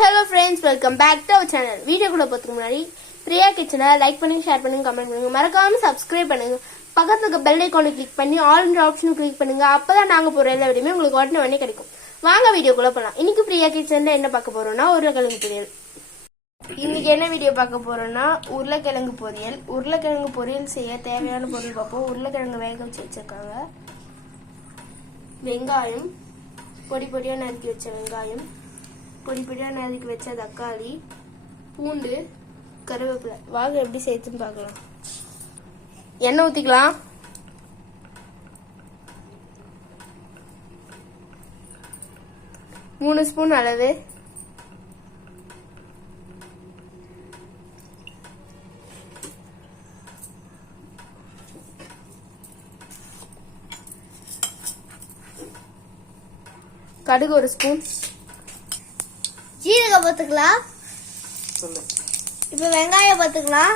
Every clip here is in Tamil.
Hi hello friends, welcome back to our channel. வீடியோக்குள்ள பார்த்துக்கு முன்னாடி பிரியா கிச்சனை லைக் பண்ணுங்க, ஷேர் பண்ணுங்க, கமெண்ட் பண்ணுங்க, மறக்காம சப்ஸ்கிரைப் பண்ணுங்க. பக்கத்துல இருக்க பெல் ஐகானை கிளிக் பண்ணி ஆல்ன்ற ஆப்ஷன் கிளிக் பண்ணுங்க. அப்பதான் நாங்க போற எல்லா வீடியோமே உங்களுக்கு உடனே கிடைக்கும். வாங்க வீடியோக்குள்ள போலாம். இன்னைக்கு பிரியா கிச்சன்ல என்ன பார்க்க போறோம்னா உருளைக்கிழங்கு பொரியல். இன்னைக்கு என்ன வீடியோ பார்க்க போறோம்னா உருளைக்கிழங்கு பொரியல். உருளைக்கிழங்கு பொரியல் செய்ய தேவையான பொருள் பார்ப்போம். உருளைக்கிழங்கு வேக வச்சு வச்சிருக்காங்க. வெங்காயம், பொடி பொடியா நறுக்கி வச்ச வெங்காயம், பொடி பொடியா நறுக்கி வச்ச தக்காளி, பூண்டு, கருவேப்பிலை. வாங்க எப்படி சேர்த்துன்னு பார்க்கலாம். எண்ணெய் ஊற்றிக்கலாம். மூணு ஸ்பூன் அளவு. கடுகு ஒரு ஸ்பூன். ஜீரகம் பார்த்துக்கலாம். இப்ப வெங்காயம் பார்த்துக்கலாம்.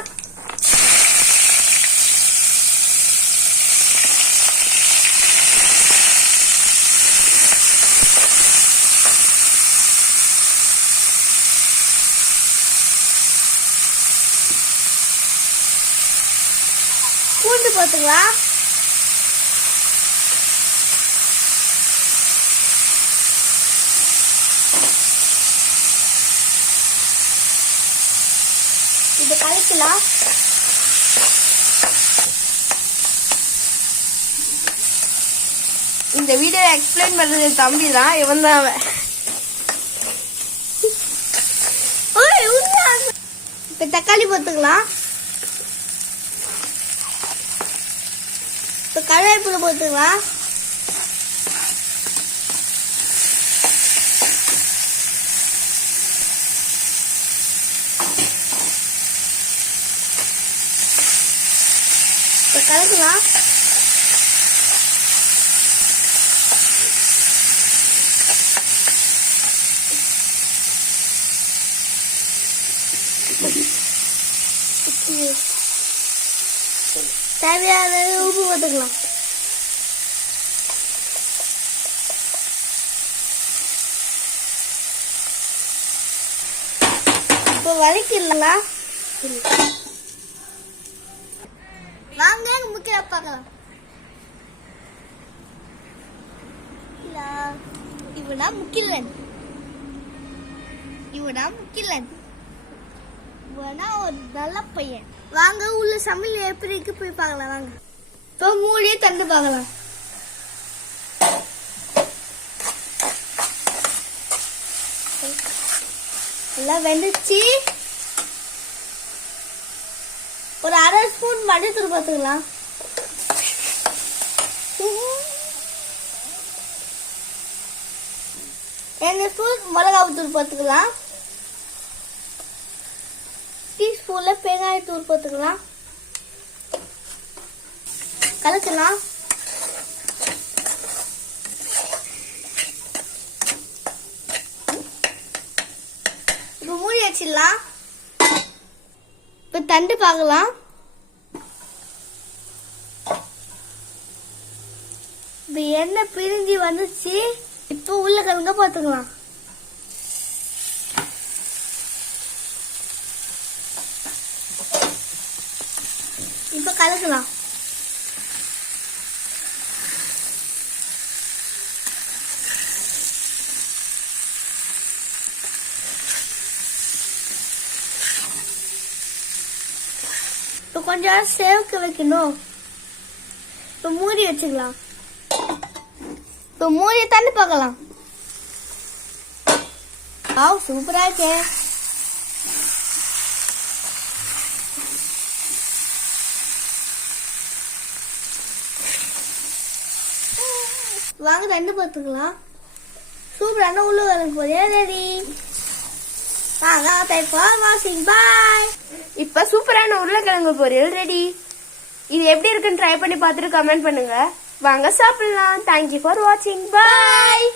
பூண்டு பார்த்துக்கலாம். இதை கலக்கலாம். இந்த வீடியோ எக்ஸ்பிளைன் பண்றது தம்பி தான், இவன் தான் அவன். இப்ப தக்காளி போட்டுக்கலாம். இப்ப கருவேப்பிலை போட்டுக்கலாம். கலக்கலாம். தேவையான உப்பு போட்டுக்கலாம். இப்போ வதக்கிடலாம். வாங்க முக்கிய பார்க்கலாம். இவனா முக்கிலன், இவனா ஒரு நல்ல பையன். வாங்க உள்ள சமையல் எப்படி இருக்கு போய் பார்க்கலாம். வாங்க இப்போ மூடியே தந்து பார்க்கலாம். எல்லாம் வெந்துச்சு. ஒரு அரை ஸ்பூன் மஞ்சள் பார்த்துக்கலாம். ரெண்டு ஸ்பூன் மிளகாய் தூள் பார்த்துக்கலாம். டீஸ்பூன்ல பெருங்காயத்தூள் பார்த்துக்கலாம். கலக்கலாம். இப்போ மூடி வச்சிடலாம். இப்ப தண்டு பார்க்கலாம். இப்ப எண்ணெய் பிரிஞ்சு வந்துச்சு. இப்ப உருளைக்கிழங்க பார்த்துக்கலாம். இப்ப கலக்கலாம். இப்போ கொஞ்சம் சேவக்க வைக்கணும். இப்போ மூடி வச்சுக்கலாம். இப்போ மூடியை தண்ணி பார்க்கலாம். சூப்பரா இருக்கு. வாங்க தண்ணி பார்த்துக்கலாம். சூப்பரான உருளைக்கிழங்கு பொரியல் ரெடி. பாய். இப்ப சூப்பரான உருளைக்கிழங்கு பொரியல் ரெடி. இது எப்படி இருக்குன்னு ட்ரை பண்ணி பார்த்துட்டு கமெண்ட் பண்ணுங்க. வாங்க சாப்பிடலாம். தேங்க்யூ ஃபார் வாட்சிங். பாய்.